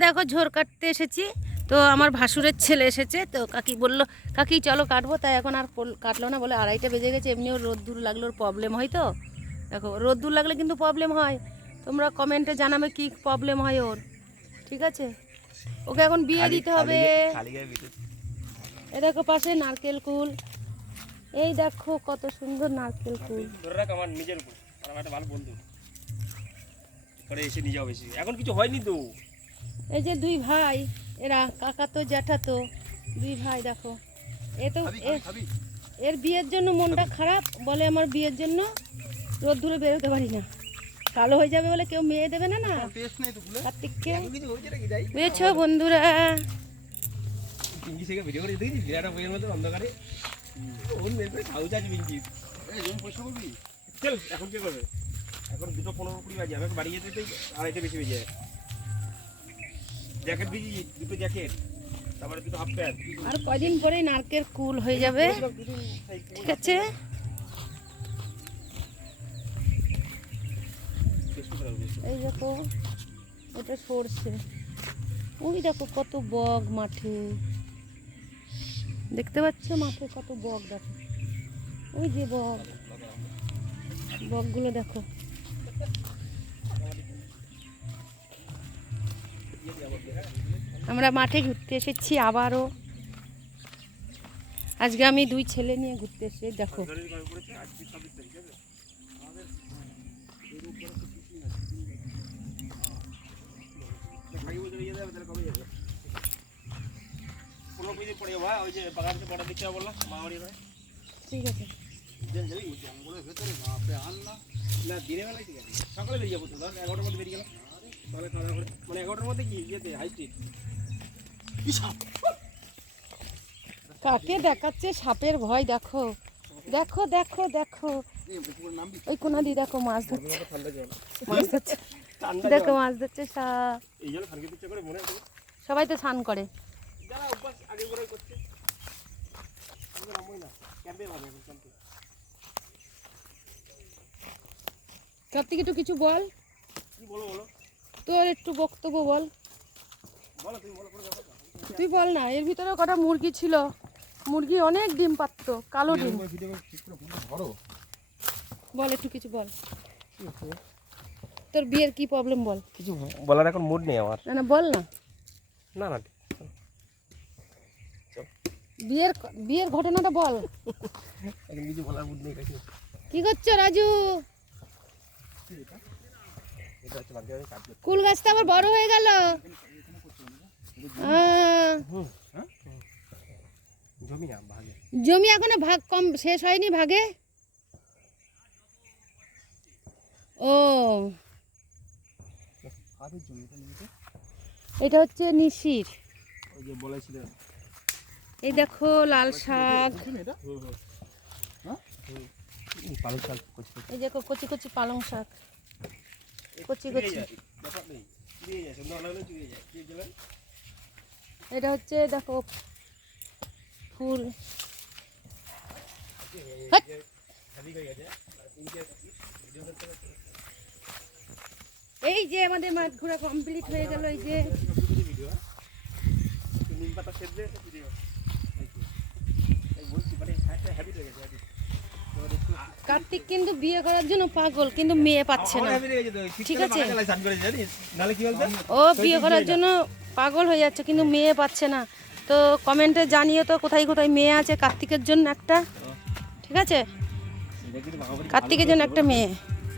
দেখো ঝোর কাটতে এসেছি। তো আমার ভাসুরের ছেলে এসেছে তো কাকি বলল কাকি চলো কাটবো। তাই এখন আর কাটলো না বলে আড়াইটা বেজে গেছে এমনিও রোদ্দুর লাগলে ওর প্রবলেম হয় তো। দেখো রোদ্দুর লাগলে কিন্তু প্রবলেম হয়। তোমরা কমেন্টে জানাবে কি প্রবলেম হয় ওর ঠিক আছে? ওকে এখন বিয়ে দিতে হবে। এ দেখো পাশে নারকেল কুল। এই দেখো কত সুন্দর নারকেল কুল। ধরে রাখ আমার নিজের উপর। আমার একটা ভালো বন্ধু। পরে এসে নিয়ে যাও বেশি। এখন কিছু হয়নি তো। এই যে দুই ভাই এরা কাকা তো জ্যাঠা তো দুই ভাই দেখো। এ তো এর বিয়ের জন্য মনটা খারাপ বলে আমার বিয়ের জন্য রোদ্দুরে বেরোতে পারি না। কালো হয়ে যাবে বলে কেউ মেয়ে দেবে না না? কার্তিককে বুঝেছ বন্ধুরা। এখন কি করবে? এখন দুটো পনেরো কুড়ি বাজে আমি এখন বাড়ি যেতে আড়াইটে বেশি বেজে যায়। আর কদিন পরে নারকেল কুল হয়ে যাবে? ঠিক আছে। এই দেখো, এটা সরষে। ওই দেখো কত বগ মাঠে। দেখতে পাচ্ছ মাঠে কত বগ দেখো। ওই যে বগ বগগুলো দেখো। আমরা মাঠে ঘুরতে এসেছি আবারও। আজকে আমি দুই ছেলে নিয়ে ঘুরতে এসে দেখো। ঠিক আছে। না দিনের বেলায় ঠিক আছে সকালে বেরিয়ে যাব তো, ধর এগারোটার মধ্যে বেরিয়ে গেলাম। তাহলে খাওয়া করে মানে এগারোটার মধ্যে কি ইয়েতে হাই স্ট্রিট কাকে দেখাচ্ছে সাপের ভয়? দেখো। দেখো দেখো দেখো। ওই কোনাদি দেখো মাছ ধরছে। মাছ ধরছে। দেখো মাছ ধরছে সবাই তো স্নান করে। কার্তিক একটু কিছু বল। কি বলো বলো? তোর একটু বক্তব্য বল। তুই বল না এর ভিতরে কটা মুরগি ছিল? মুরগি অনেক ডিম পারতো কালো ডিম। বল একটু কিছু বল। তোর বিয়ের কি প্রবলেম বল? কিছু বলার এখন মুড নেই আমার। না না বল না। না না। বিয়ের বিয়ের ঘটনাটা বল। কিছু বলার মুড নেই কি করছ রাজু? কুল গাছটা আবার বড় হয়ে গেল। জমি ভাগে। জমি এখনও ভাগ কম শেষ হয়নি ভাগে? ও। এটা হচ্ছে নিশির। এই দেখো লাল শাক। হ্যাঁ? পালং শাক এই দেখো কচি কচি পালং শাক। কচি কচি এটা হচ্ছে দেখো ফুল! এই যে আমাদের মাঠ ঘোরা কমপ্লিট হয়ে গেল এই যে নিম পাতা সেদ্ধে ভিডিও বলছি মানে হ্যাবিট হয়ে গেছে। কার্তিক কিন্তু বিয়ে করার জন্য পাগল, কিন্তু মেয়ে পাচ্ছে না। ঠিক আছে। ও বিয়ে করার জন্য পাগল হয়ে যাচ্ছে, কিন্তু মেয়ে পাচ্ছে না। তো কমেন্টে জানিও তো কোথায় কোথায় মেয়ে আছে কার্তিকের জন্য একটা। ঠিক আছে? কার্তিকের জন্য একটা মেয়ে।